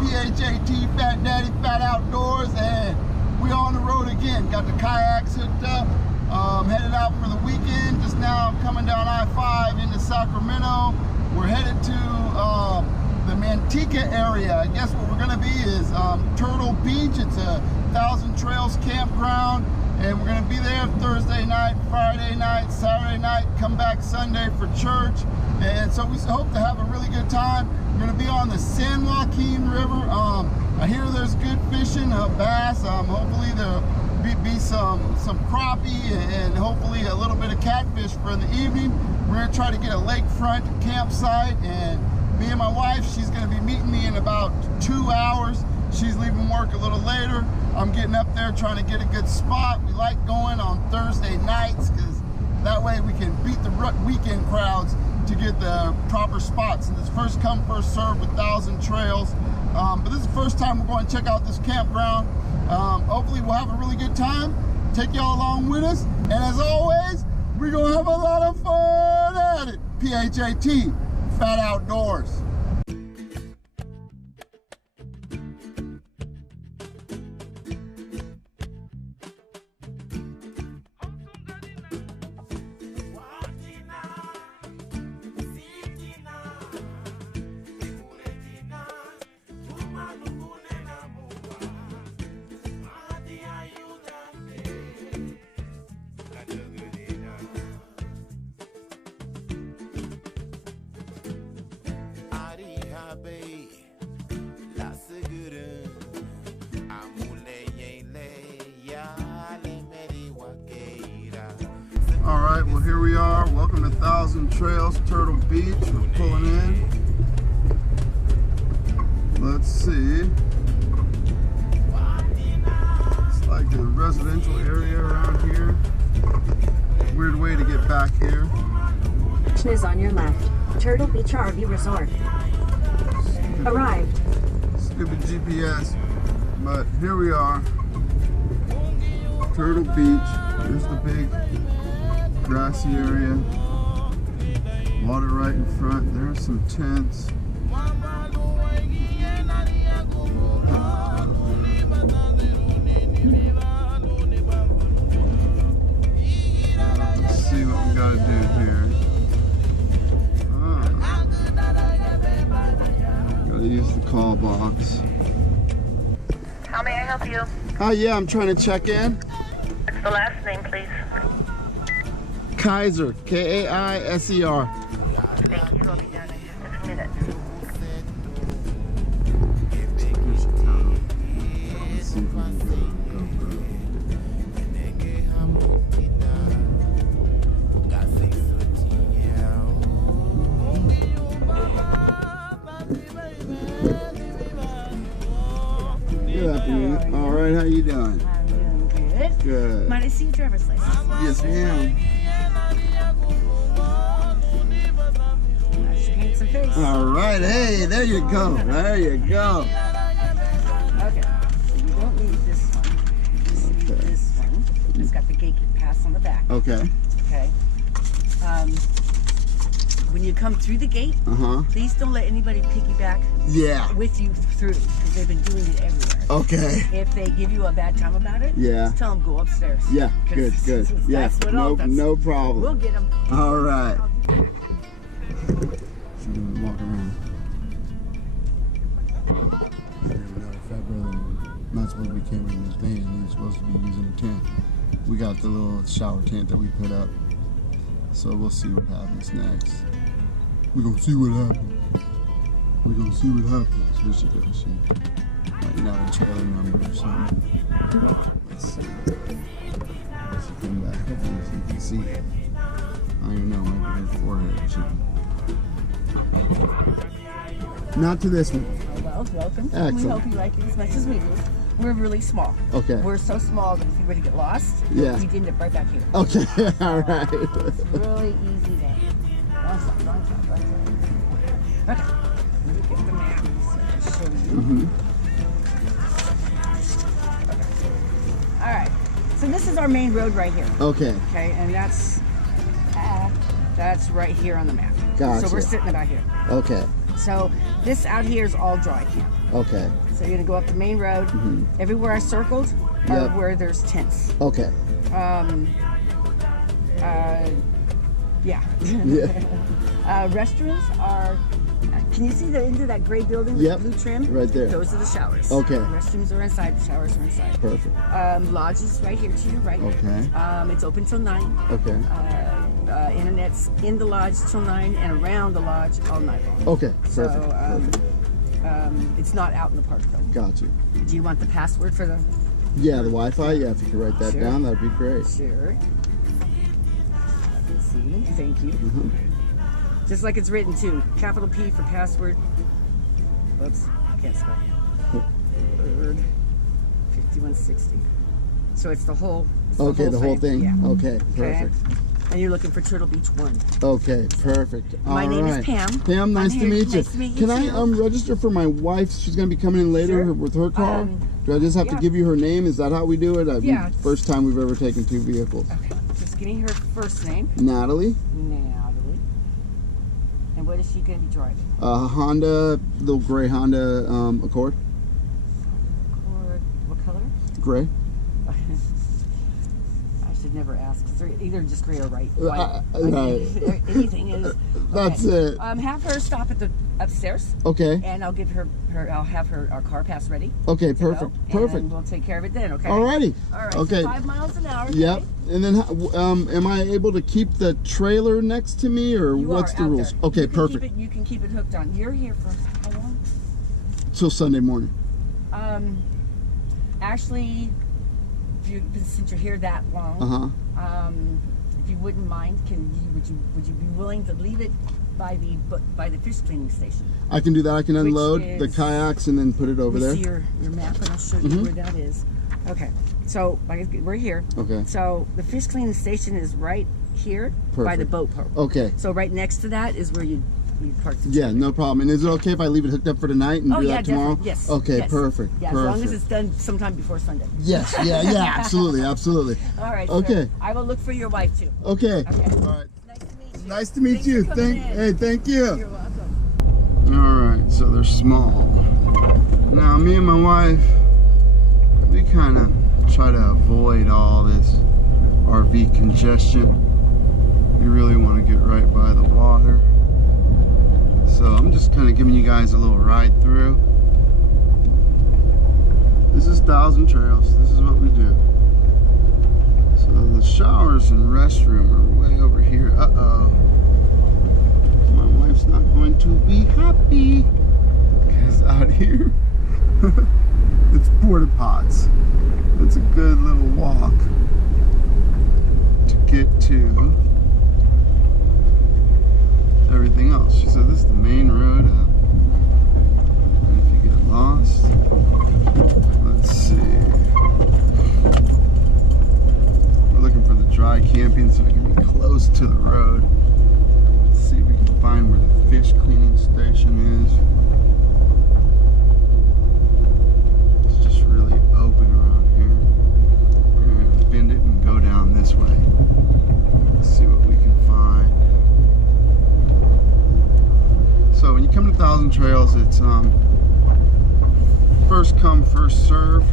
P-H-A-T, Phat Daddy, Phat Outdoors, and we on the road again. Got the kayaks hooked up, headed out for the weekend. Just now coming down I-5 into Sacramento. We're headed to the Manteca area. I guess what we're gonna be is Turtle Beach. It's a 1,000 Trails campground, and we're gonna be there Thursday night, Friday night, Saturday night, come back Sunday for church. And so we hope to have a really good time. We're gonna be on the San Joaquin River. I hear there's good fishing, bass. Hopefully there'll be some crappie and hopefully a little bit of catfish for the evening. We're gonna try to get a lakefront campsite, and me and my wife, she's gonna be meeting me in about 2 hours. She's leaving work a little later. I'm getting up there trying to get a good spot. We like going on Thursday nights because that way we can beat the weekend crowds to get the proper spots. And it's first come, first served with 1,000 Trails. But this is the first time we're going to check out this campground. Hopefully we'll have a really good time. Take y'all along with us. And as always, we're going to have a lot of fun at it. P-H-A-T, Phat Outdoors. All right, well here we are. Welcome to 1,000 Trails, Turtle Beach. We're pulling in. Let's see. It's like a residential area around here. Weird way to get back here. Is on your left. Turtle Beach RV Resort. Arrived. Stupid GPS, but here we are. Turtle Beach. Here's the big grassy area. Water right in front. There's some tents. Let's see what we gotta do here. Gotta use the call box. How may I help you? Hi, yeah, I'm trying to check in. What's the last name, please? Kaiser, K-A-I-S-E-R. Thank you. I'll be down in just a minute. There's a town. Let's see if we can go on GoPro. Good afternoon. All right, how you doing? I'm doing good. Good. Might I see your driver's license? Yes, ma'am. Nice your handsome face. All right, hey, there you go. There you go. Okay, so you don't need this one. You just need this one. It's got the gate pass on the back. Okay. Okay. When you come through the gate, please don't let anybody piggyback Yeah. with you through, because they've been doing it everywhere. Okay. If they give you a bad time about it, Yeah. just tell them go upstairs. Yeah, good, good. Yeah, no problem. We'll get them. All right. She's gonna walk around. Fat brother not supposed to be carrying this van. He was supposed to be using a tent. We got the little shower tent that we put up. So we'll see what happens next. We're gonna see what happens. We're gonna see what happens. Here she goes. She might not have a trailer number or something. Let's see. Let's come back. Hopefully you can see it. I don't even know, maybe her forehead or something. Not to this one. Well, welcome. Excellent. We hope you like it as much as we do. We're really small. Okay. We're so small that if you were to get lost, Yeah. we'd end up right back here. Okay, all right. It's really easy to. Don't stop, don't stop, don't stop. Okay. Let me get the map so I can show you. Okay. All right. So this is our main road right here. Okay. Okay, and that's right here on the map. Gotcha. So we're sitting about here. Okay. So this out here is all dry camp. Okay. So you're gonna go up the main road. Everywhere I circled are where there's tents. Okay. Yeah. Yeah. Restrooms are. Can you see the into that gray building with blue trim? Right there. Those are the showers. Okay. Restrooms are inside. The showers are inside. Perfect. Lodge is right here to your right. Okay. It's open till 9. Okay. Internet's in the lodge till 9 and around the lodge all night long. Okay. Perfect. So Perfect. it's not out in the park though. Got you. Do you want the password for the? Yeah, the Wi-Fi. Yeah, if you could write that Sure. down, that'd be great. Sure. I can see. Thank you. Just like it's written too. Capital P for password. Whoops, I can't spell. Bird 5160. So it's the whole. It's The whole thing. Yeah. Okay, perfect. And you're looking for Turtle Beach 1. Okay, perfect. My name is Pam. Pam, nice to meet you. Nice to meet you Can I too. register for my wife? She's going to be coming in later Sure. with her car. Do I just have to yeah. give you her name? Is that how we do it? Yeah. First time we've ever taken 2 vehicles. Okay, just give me her first name. Natalie. Natalie. And what is she going to be driving? Honda, little gray Honda Accord. Or what color? Gray. I should never ask. 'Cause they're either just gray or white. Right. Anything is. That's okay. it. Have her stop at the upstairs, Okay. and I'll give her. I'll have our car pass ready. Okay, to perfect. go, Perfect. And we'll take care of it then. Okay. Alrighty. All right. Okay. So 5 miles an hour. Okay? Yep. And then, am I able to keep the trailer next to me, or You what's are the out rules? there. Okay, You can perfect. Keep it, you can keep it hooked on. You're here for how long? Till Sunday morning. Actually, since you're here that long, if you wouldn't mind, would you be willing to leave it by the fish cleaning station? I can do that. I can unload the is- kayaks and then put it over there. See your map, and I'll show you where that is. Okay, so we're here. Okay. So the fish cleaning station is right here by the Perfect. boat park. Okay. So right next to that is where you park the Yeah, no problem. And is it okay if I leave it hooked up for tonight and do that tomorrow? Definitely. Yes. Okay, yes. perfect. Yeah, perfect. as long as it's done sometime before Sunday. Yes, yeah, absolutely, absolutely. All right. Okay. Sir. I will look for your wife too. Okay. Okay. All right. Nice to meet you. Nice to meet Thanks you. for coming in. Hey, thank you. You're welcome. All right, so they're small. Now, me and my wife, we kind of try to avoid all this RV congestion. We really want to get right by the water. So I'm just kind of giving you guys a little ride through. This is Thousand Trails. This is what we do. So the showers and restroom are way over here. Uh-oh. My wife's not going to be happy. Because out here, it's porta pots. It's a good little walk to get to everything else. She said this is the main road up. And if you get lost, let's see. We're looking for the dry camping so we can be close to the road. Let's see if we can find where the fish cleaning station is. It's just really open around here. We're gonna bend it and go down this way. Let's see what we can find. So when you come to Thousand Trails, it's first come, first serve.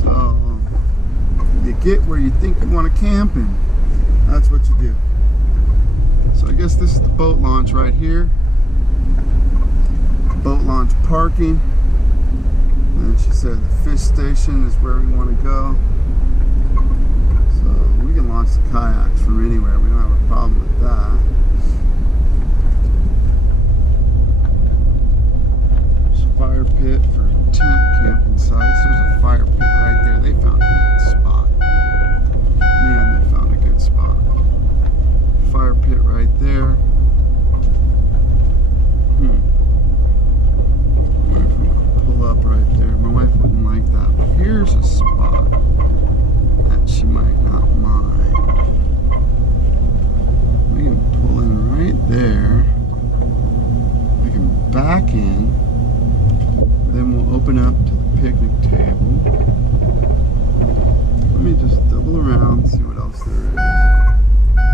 So you get where you think you want to camp, and that's what you do. So I guess this is the boat launch right here. Boat launch parking. And she said the fish station is where we want to go. So we can launch the kayaks from anywhere. We don't have a problem with that. Fire pit for tent camping sites. There's a fire pit right there. They found a good spot. Man, they found a good spot. Fire pit right there. Pull up right there. My wife wouldn't like that. But here's a spot that she might not mind. We can pull in right there. We can back in. Then we'll open up to the picnic table. Let me just double around, see what else there is. I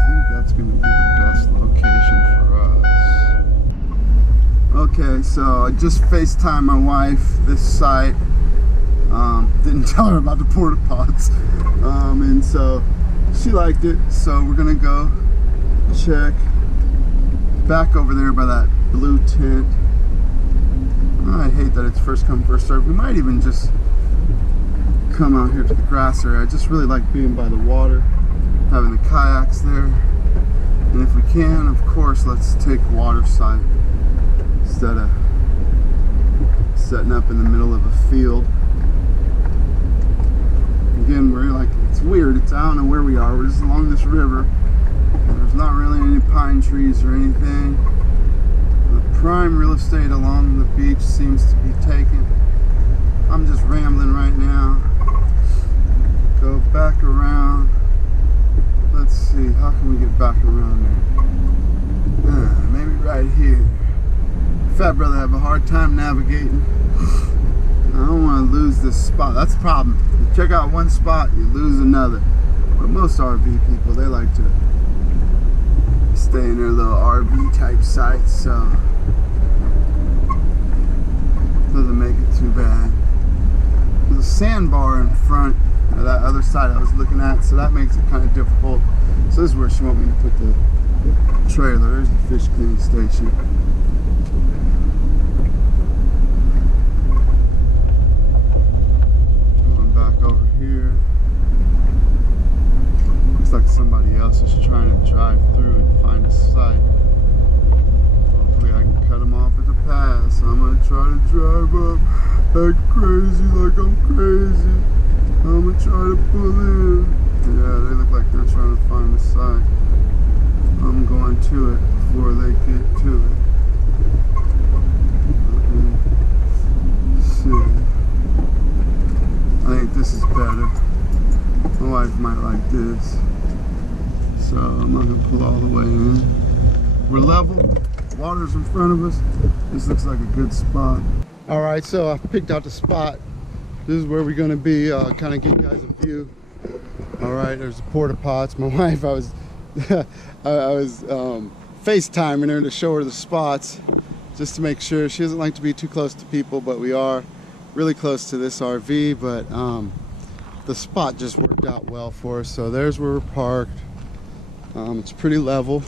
think that's going to be the best location for us. Okay, so I just FaceTimed my wife this site. Didn't tell her about the porta pots, and so she liked it. So we're gonna go check back over there by that blue tent. I hate that it's first come first serve. We might even just come out here to the grass area. I just really like being by the water, having the kayaks there, and if we can, of course, let's take water side instead of setting up in the middle of a field. Again, we're like, it's weird, I don't know where we are, we're just along this river. There's not really any pine trees or anything. The prime real estate along the beach seems to be taken. I'm just rambling right now. Go back around. Let's see, how can we get back around there? Maybe right here. Phat brother have a hard time navigating. I don't want to lose this spot. That's the problem. You check out one spot, you lose another. But most RV people, they like to stay in their little RV type sites, so doesn't make it too bad. There's a sandbar in front of that other side I was looking at, so that makes it kind of difficult. So this is where she wants me to put the trailer. There's the fish cleaning station. Going back over here. Looks like somebody else is trying to drive through and find a site. Hopefully I can cut them off at the pass. I'm gonna try to drive up like crazy, like I'm crazy. I'm gonna try to pull in. Yeah, they look like they're trying to find a site. I'm going to it before they get to it. Let's see. I think this is better. My wife might like this. So I'm not gonna pull all the way in. We're level, water's in front of us. This looks like a good spot. All right, so I picked out the spot. This is where we're gonna be, kind of give you guys a view. All right, there's the porta pots. My wife, I was FaceTiming her to show her the spots, just to make sure. She doesn't like to be too close to people, but we are really close to this RV, but the spot just worked out well for us. So there's where we're parked. It's pretty level.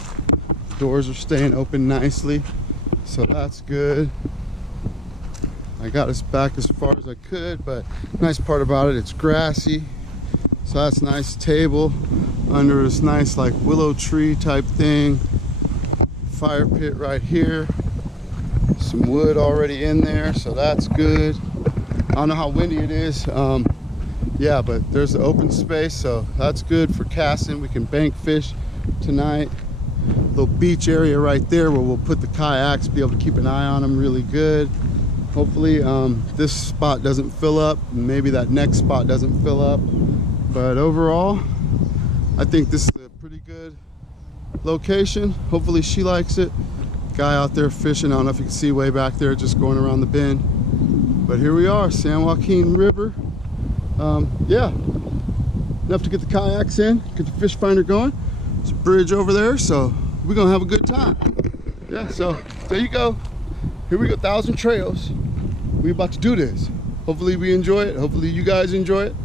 Doors are staying open nicely, so that's good. I got us back as far as I could, but nice part about it, it's grassy. So that's nice. Table under this nice like willow tree type thing. Fire pit right here. Some wood already in there, so that's good. I don't know how windy it is. Yeah, but there's the open space, so that's good for casting. We can bank fish tonight. Little beach area right there where we'll put the kayaks, be able to keep an eye on them really good. Hopefully this spot doesn't fill up, maybe that next spot doesn't fill up, but overall I think this is a pretty good location. Hopefully she likes it. Guy out there fishing, I don't know if you can see way back there, just going around the bend, but here we are, San Joaquin River. Yeah, enough to get the kayaks in, get the fish finder going. There's a bridge over there, so we're gonna have a good time. Yeah, so there you go. Here we go, 1,000 trails. We about to do this. Hopefully we enjoy it. Hopefully you guys enjoy it.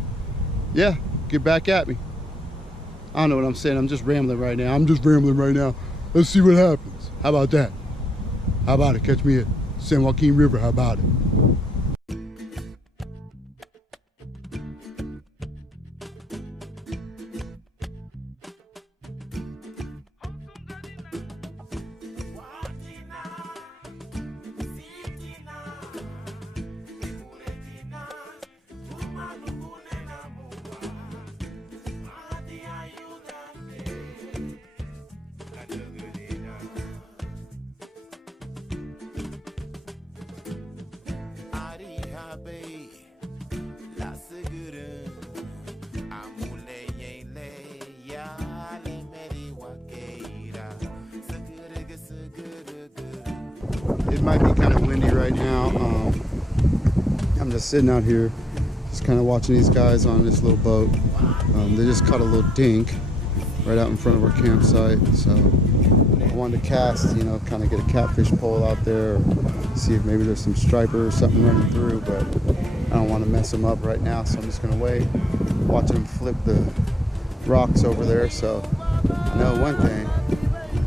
Yeah, get back at me. I don't know what I'm saying. I'm just rambling right now. Let's see what happens. How about that? How about it? Catch me at San Joaquin River. How about it? It might be kind of windy right now. I'm just sitting out here, just kind of watching these guys on this little boat. They just caught a little dink right out in front of our campsite. So my wanted to cast, you know, kind of get a catfish pole out there, or see if maybe there's some striper or something running through, but I don't want to mess them up right now, so I'm just gonna wait, watch them flip the rocks over there. So I know one thing,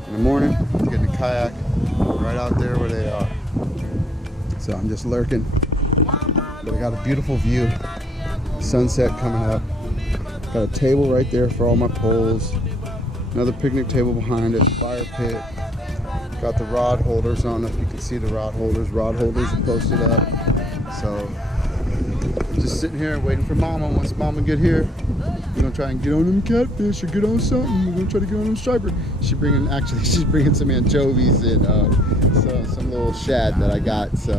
in the morning, I'm getting a kayak right out there where they are. So I'm just lurking, but I got a beautiful view, sunset coming up. Got a table right there for all my poles. Another picnic table behind it, fire pit. Got the rod holders. I don't know if you can see the rod holders. Rod holders are posted up. So just sitting here waiting for Mama. Once Mama get here, we're gonna try and get on them catfish or get on something. We're gonna try to get on them striper. She's bringing some anchovies and some little shad that I got. So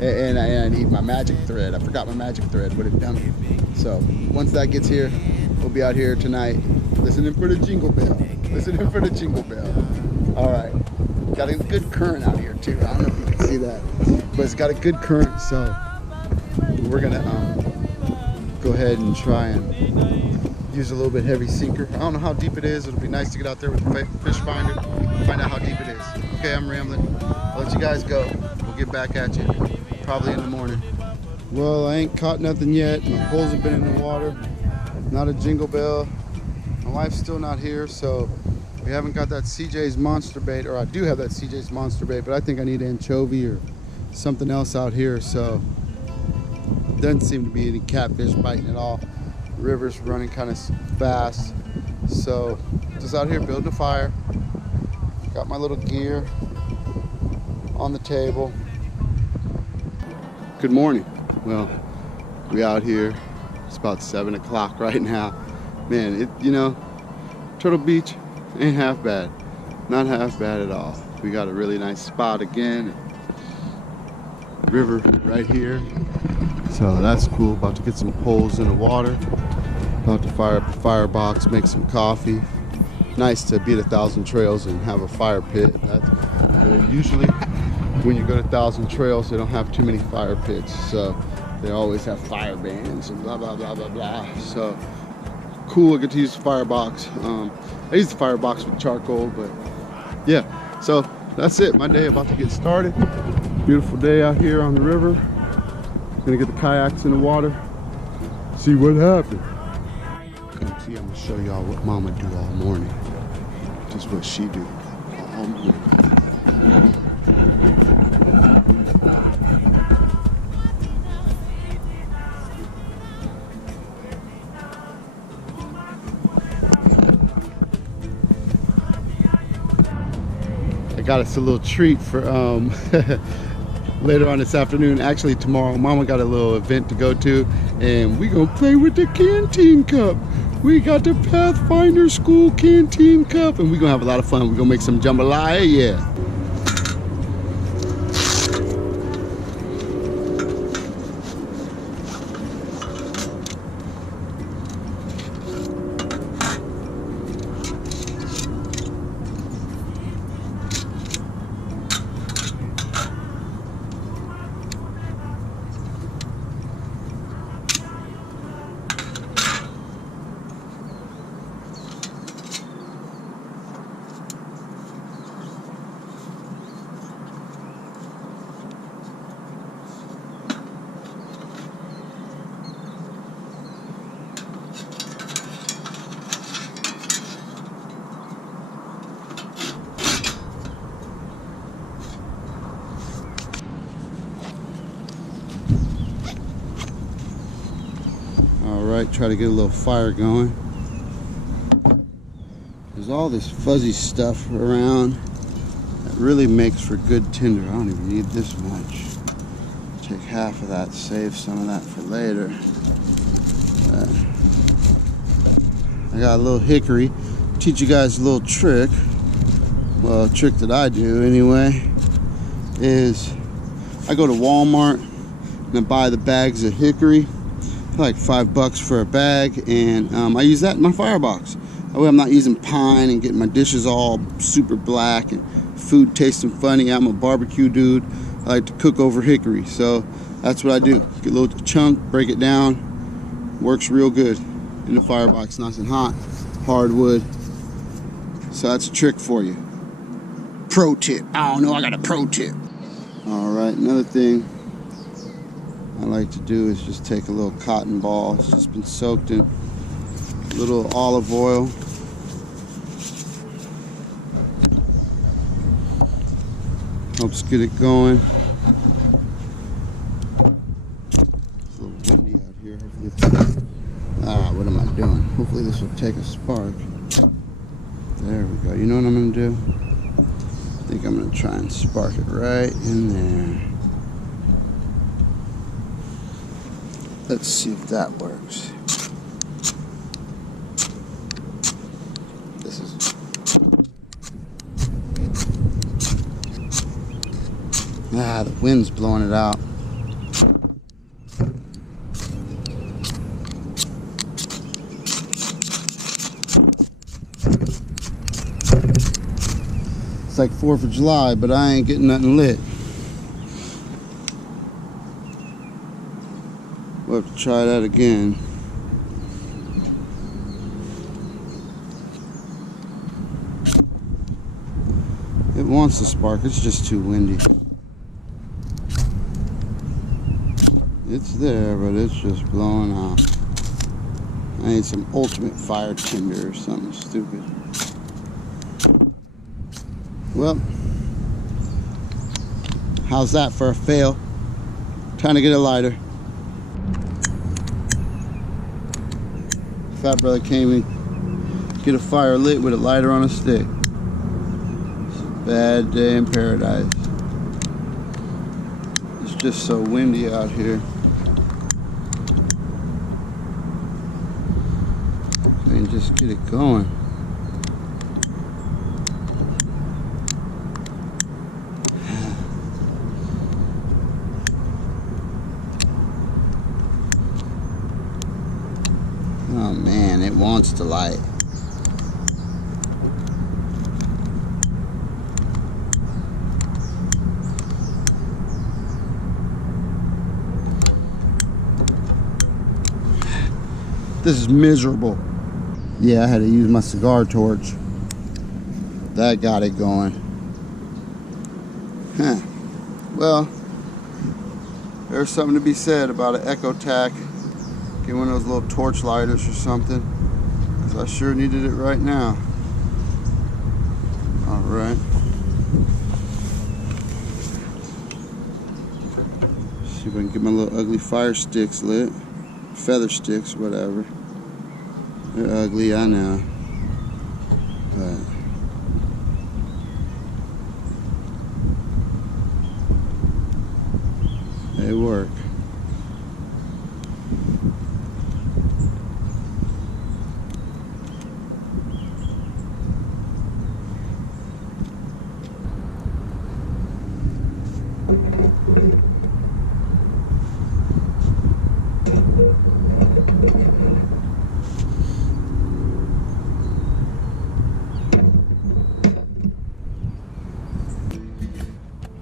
and I need my magic thread. I forgot my magic thread. What it done. So once that gets here, we'll be out here tonight listening for the jingle bell. Listening for the jingle bell. All right. Got a good current out here too. I don't know if you can see that, but it's got a good current. So we're gonna go ahead and try and use a little bit heavy sinker. I don't know how deep it is. It'll be nice to get out there with the fish finder, find out how deep it is. Okay, I'm rambling. I'll let you guys go. We'll get back at you probably in the morning. Well, I ain't caught nothing yet. My poles have been in the water. Not a jingle bell. My wife's still not here, so we haven't got that CJ's monster bait, or I do have that CJ's monster bait, but I think I need anchovy or something else out here. So doesn't seem to be any catfish biting at all. The river's running kind of fast, so just out here building a fire. Got my little gear on the table. Good morning. Well, we out here. It's about 7 o'clock right now. Man, you know, Turtle Beach ain't half bad. Not half bad at all. We got a really nice spot again. River right here. So that's cool. About to get some poles in the water. About to fire up a firebox, make some coffee. Nice to be at 1,000 Trails and have a fire pit. Usually when you go to 1,000 Trails, they don't have too many fire pits. So they always have fire bans and blah, blah, blah, blah, blah. So cool, I get to use the firebox. I use the firebox with charcoal, but yeah. So that's it, my day about to get started. Beautiful day out here on the river. Gonna get the kayaks in the water, see what happens. See, I'm gonna show y'all what Mama do all morning. Just what she do all morning. Got us a little treat for later on this afternoon. Actually tomorrow, Mama got a little event to go to, and we gonna play with the canteen cup. We got the Pathfinder School canteen cup, and we gonna have a lot of fun. We gonna make some jambalaya, yeah. Alright, try to get a little fire going. There's all this fuzzy stuff around that really makes for good tinder. I don't even need this much. Take half of that, save some of that for later. I got a little hickory. Teach you guys a little trick. Well, a trick that I do anyway is I go to Walmart and I buy the bags of hickory, like $5 for a bag, and I use that in my firebox. That way I'm not using pine and getting my dishes all super black and food tasting funny. I'm a barbecue dude. I like to cook over hickory, so that's what I do. Get a little chunk, break it down. Works real good in the firebox, nice and hot, hardwood. So that's a trick for you. Pro tip. I don't know, I got a pro tip. All right, another thing I like to do is just take a little cotton ball. It's just been soaked in a little olive oil. Helps get it going. It's a little windy out here. Hopefully what am I doing? Hopefully this will take a spark. There we go. You know what I'm gonna do? I think I'm gonna try and spark it right in there. Let's see if that works. This is... the wind's blowing it out. It's like 4th of July, but I ain't getting nothing lit. We'll have to try that again. It wants to spark, it's just too windy. It's there, but it's just blowing out. I need some ultimate fire tinder or something stupid. Well, how's that for a fail? Time to get a lighter. Fat brother came and get a fire lit with a lighter on a stick. It's a bad day in paradise. It's just so windy out here. And just get it going. Oh man, it wants to light. This is miserable. Yeah, I had to use my cigar torch. That got it going. Huh. Well, there's something to be said about an Echo Tac. Get one of those little torch lighters or something, because I sure needed it right now. All right. See if I can get my little ugly fire sticks lit. Feather sticks, whatever. They're ugly, I know. But they work.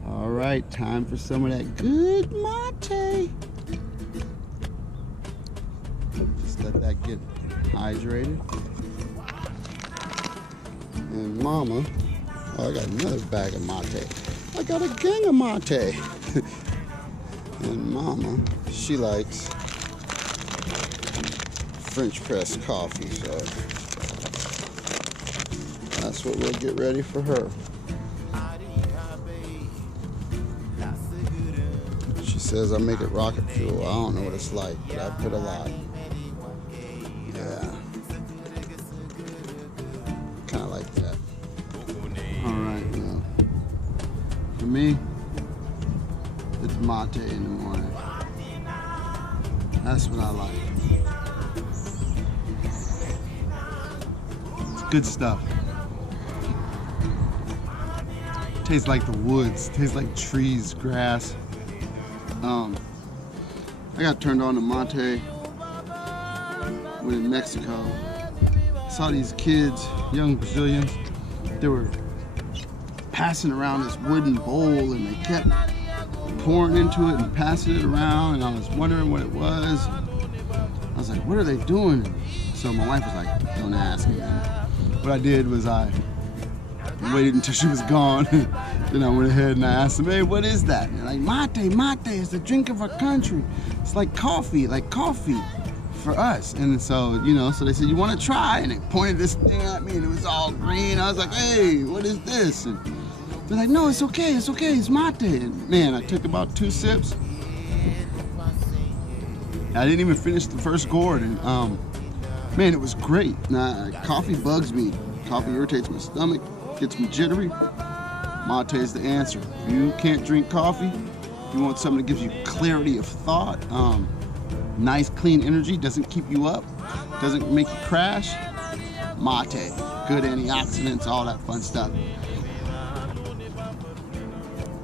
Alright, time for some of that good mate. Just let that get hydrated. And mama, oh, I got another bag of mate. I got a gang of mate. And mama, she likes French press coffee, so that's what we'll get ready for her. She says I make it rocket fuel. I don't know what it's like, but I put a lot. Yeah. Kind of like that. Alright, well, for me, it's mate in the morning. That's what I like. It's good stuff. Tastes like the woods. Tastes like trees, grass. I got turned on to mate when in Mexico. I saw these kids, young Brazilians, they were passing around this wooden bowl and they kept pouring into it and passing it around, and I was wondering what it was. I was like, what are they doing? So my wife was like, don't ask me, man. What I did was I waited until she was gone. Then I went ahead and I asked them, hey, what is that? And they're like, mate is the drink of our country. It's like coffee for us. And so, you know, so they said, you want to try? And they pointed this thing at me and it was all green. I was like, hey, what is this? And they're like, no, it's okay, it's mate. And man, I took about 2 sips. I didn't even finish the first gourd, and man, it was great. Coffee bugs me. Coffee irritates my stomach, gets me jittery. Mate is the answer. If you can't drink coffee, you want something that gives you clarity of thought, nice clean energy, doesn't keep you up, doesn't make you crash. Mate, good antioxidants, all that fun stuff.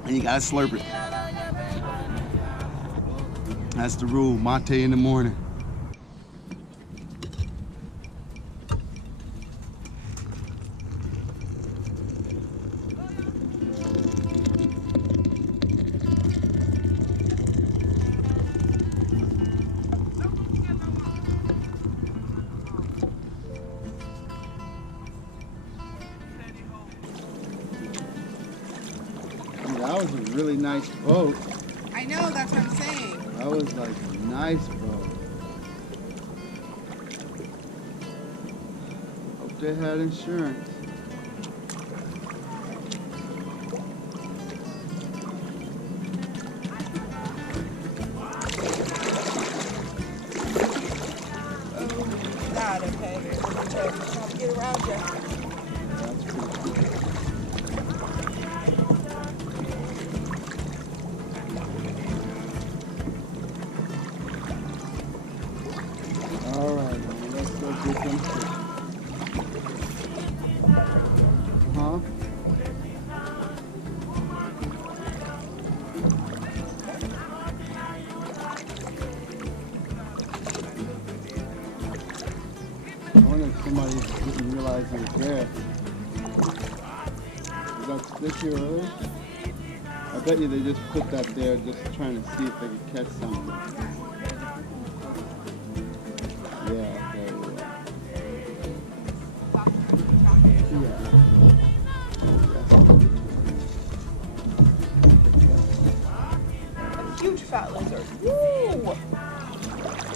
And you gotta slurp it. That's the rule, mate in the morning. That was a really nice boat. I know, that's what I'm saying. That was like a nice boat. Hope they had insurance. That, okay. Trying to get around you. That's pretty cool. All right, let's go get them fish. Huh? I wonder if somebody didn't realize it was there. Was that sticky earlier? I bet you they just put that there just trying to see if they could catch something. Yeah, okay, yeah. A huge fat lizard. Woo!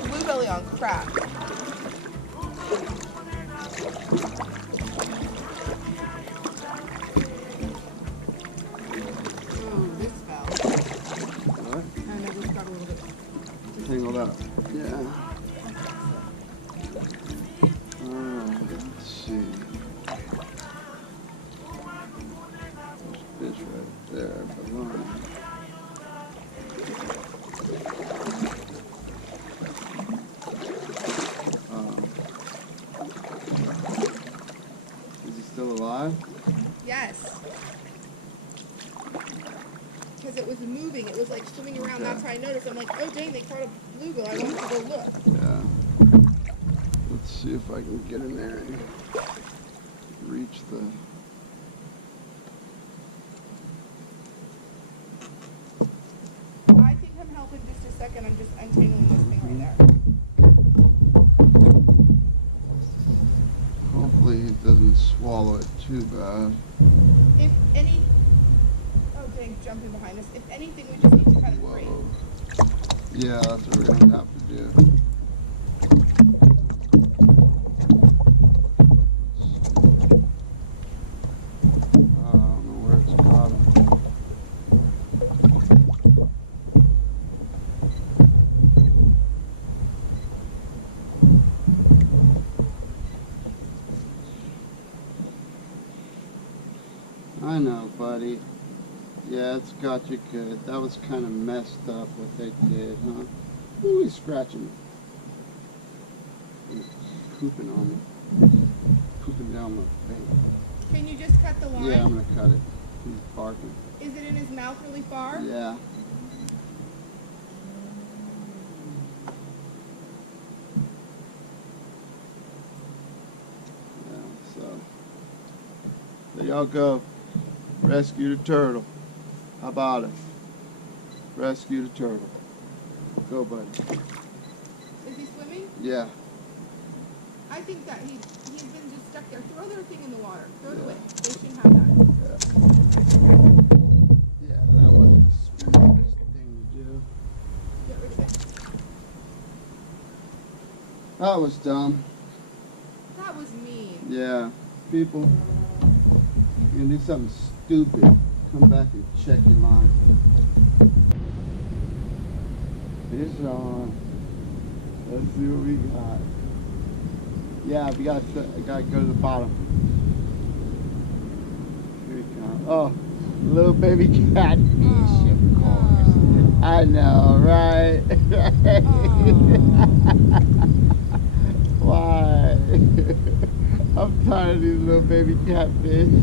Blue belly on crack. Oh, this fell. What? I know, this got a little bit. Tangled up. Yeah. Let's see. There's fish right there, below. Is he still alive? Yes. Because it was moving. It was like swimming around. Okay. That's how I noticed. I'm like, oh dang, they caught a bluegill. I wanted to go look. Yeah. Let's see if I can get in there and reach the... I think I'm helping just a second. I'm just untangling this thing right there. Hopefully he doesn't swallow it too bad. If any... Oh dang, jumping behind us. If anything, we just need to cut it free. Whoa. Yeah, that's what we're gonna have to do. I don't know where it's caught him. I know, buddy. Yeah, it's got you good. That was kind of messed up what they did, huh? Ooh, he's scratching me. He's pooping on me. Pooping down my face. Can you just cut the line? Yeah, I'm gonna cut it. He's barking. Is it in his mouth really far? Yeah. Yeah, so there y'all go. Rescue the turtle. How about it? Rescue the turtle. Go, buddy. Is he swimming? Yeah. I think that he's been just stuck there. Throw their thing in the water. Throw it away. They shouldn't have that. Yeah, that wasn't the smartest thing to do. Get rid of it. That was dumb. That was mean. Yeah, people, you can do something stupid. Come back and check your line. Fish on. Let's see what we got. Yeah, we gotta go to the bottom. Here we go. Oh, little baby catfish, of course. I know, right? Why? I'm tired of these little baby catfish.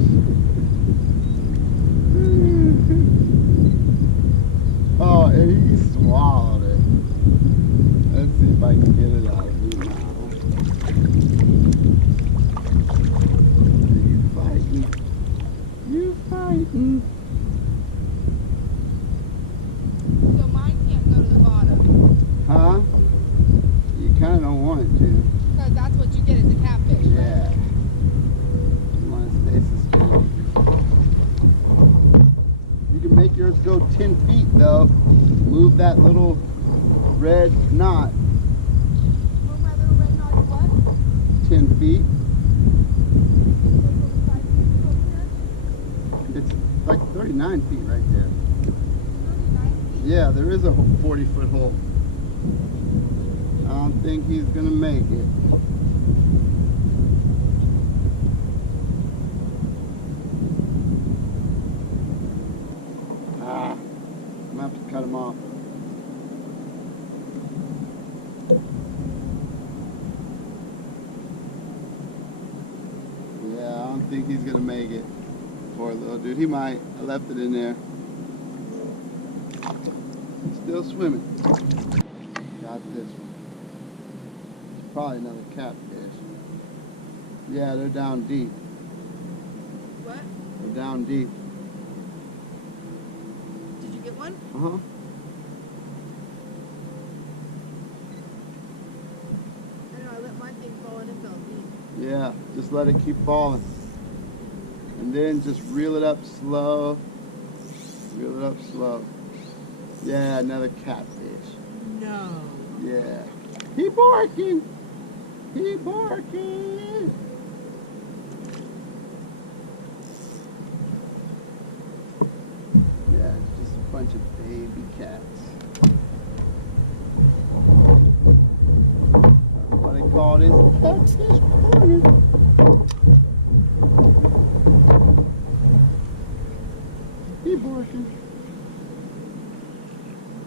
Oh, and he swallowed it. Let's see if I can get it out of his mouth. You fighting? You fighting? So mine can't go to the bottom. Huh? You kind of don't want it to. Because that's what you get as a catfish. Yeah. You want to stay suspended. You can make yours go 10 feet though. Move that little red knot Oh, my little red knot is what? 10 feet. It's It's like 39 feet right there. 39 feet. Yeah, there is a 40-foot hole. I don't think he's gonna make it. I'm gonna have to cut him off. Yeah, I don't think he's gonna make it. Poor little dude. He might. I left it in there. He's still swimming. Got this one. It's probably another catfish. Yeah, they're down deep. What? They're down deep. Did you get one? Uh-huh. I know, I let my thing fall and it fell deep. Yeah, just let it keep falling. And then just reel it up slow. Reel it up slow. Yeah, another catfish. No. Yeah. He barking! He barking! Yeah, it's just a bunch of baby cats. That's what they call this catfish corner. He barking.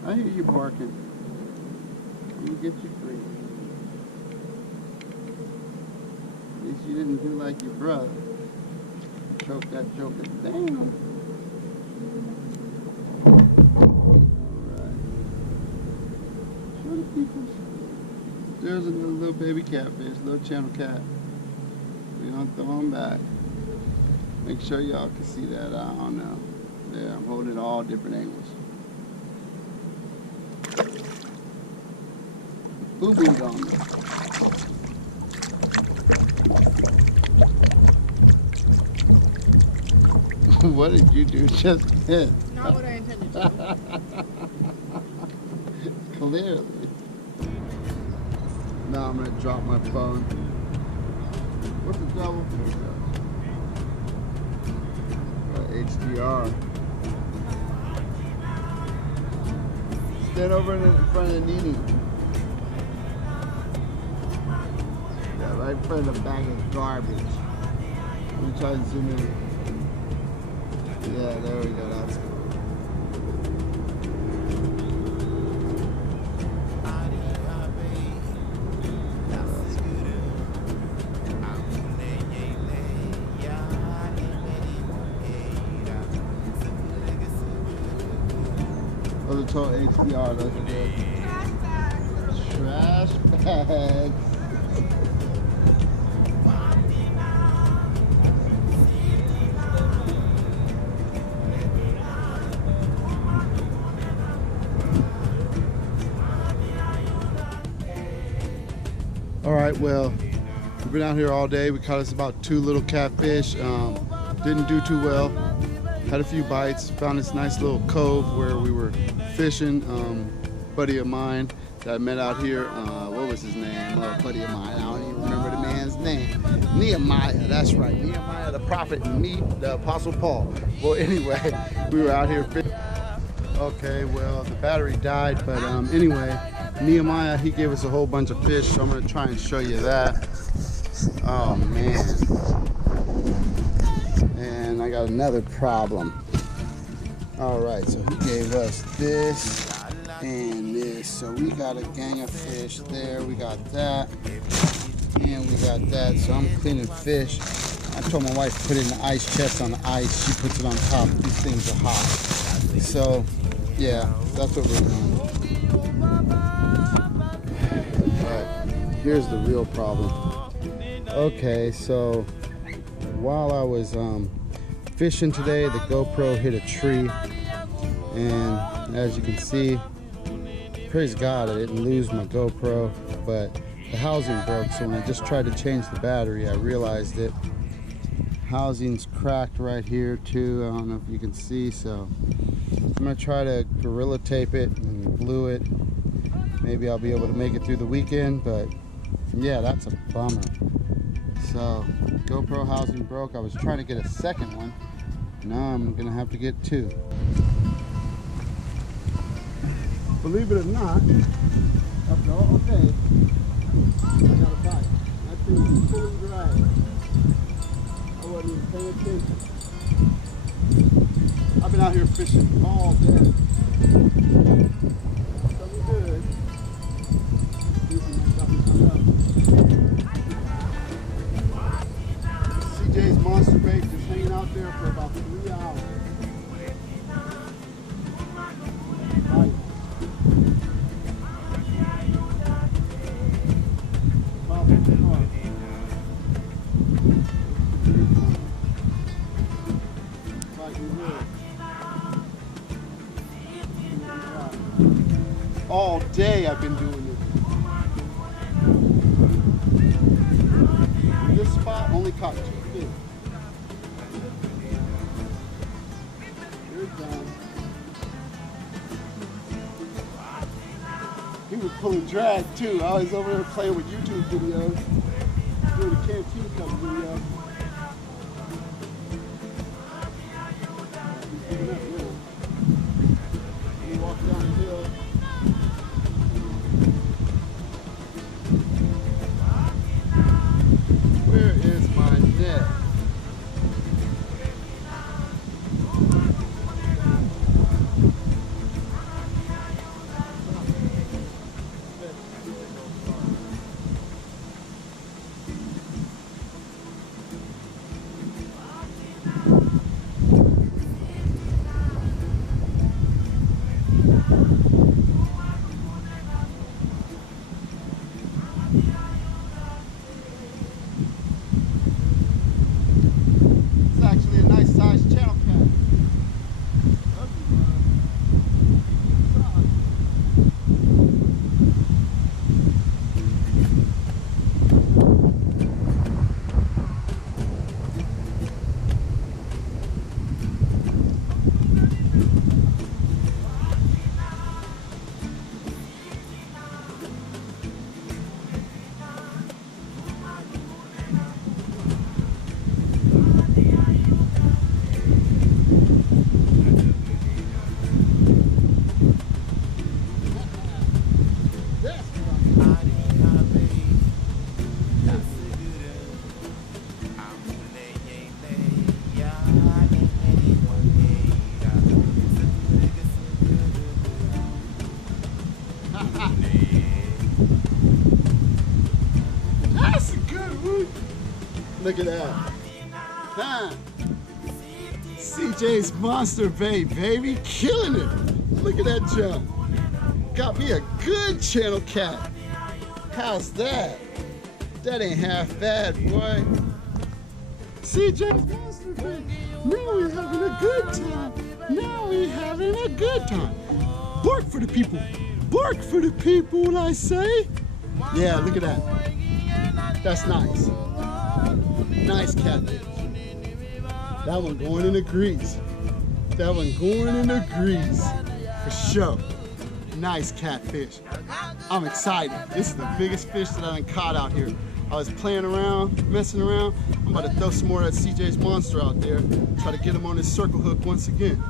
I hear you barking. You get you free. At least you didn't do like your brother. Choke that joker down. Alright. Show the people. There's another little baby catfish, little channel cat. We're gonna throw him back. Make sure y'all can see that. I don't know. There, I'm holding it all different angles. Boo-booed on me. What did you do just then? Not what I intended to. Clearly. Now I'm gonna drop my phone. What's the double? HDR. Stand over in front of the Nini. Yeah, right in front of the bag of garbage. Let me try to zoom in. Yeah, there we go. That's cool. Those are total HDR. Those are good. Trash bags. Trash bags. All right, well, We've been out here all day. We caught us about 2 little catfish. Didn't do too well. Had a few bites. Found this nice little cove where we were fishing. Buddy of mine that I met out here. What was his name? Buddy of mine. I don't even remember the man's name. Nehemiah. That's right. Nehemiah, the prophet, and me, the Apostle Paul. Well, anyway, we were out here fishing. Okay, well, the battery died, but anyway, Nehemiah, he gave us a whole bunch of fish, so I'm going to try and show you that. Oh, man. And I got another problem. All right, so he gave us this and this. So we got a gang of fish there. We got that, and we got that. So I'm cleaning fish. I told my wife to put it in the ice chest on the ice. She puts it on top. These things are hot. So, yeah, that's what we're doing. But here's the real problem. Okay, so while I was fishing today, the GoPro hit a tree, and as you can see, praise God I didn't lose my GoPro, but the housing broke. So when I just tried to change the battery, I realized it. Housing's cracked right here too. I don't know if you can see, so I'm gonna try to gorilla tape it and glue it. Maybe I'll be able to make it through the weekend, but yeah, that's a bummer. So GoPro housing broke. I was trying to get a second one. Now I'm gonna have to get 2. Believe it or not, after all day, I got a bite. That thing was fully dry. I wasn't even paying attention. I've been out here fishing all day. Something good. CJ's monster bait just hanging out there for about 3 hours. Right. All day I've been doing this. This spot only caught 2 fish. Here it comes. He was pulling drag too. I was over there playing with YouTube videos, doing a canteen cup video. He walked down the hill. Where is my net? That's a good one. Look at that. Huh? CJ's monster bait, baby. Killing it. Look at that jump. Got me a good channel cat. How's that? That ain't half bad, boy. CJ's monster bait. Now we're having a good time. Now we're having a good time. Bark for the people. Bark for the people, I say. Yeah, look at that. That's nice. Nice catfish. That one going in the grease. That one going in the grease. For sure. Nice catfish. I'm excited. This is the biggest fish that I done caught out here. I was playing around, messing around. I'm about to throw some more of that CJ's Monster out there. Try to get him on his circle hook once again.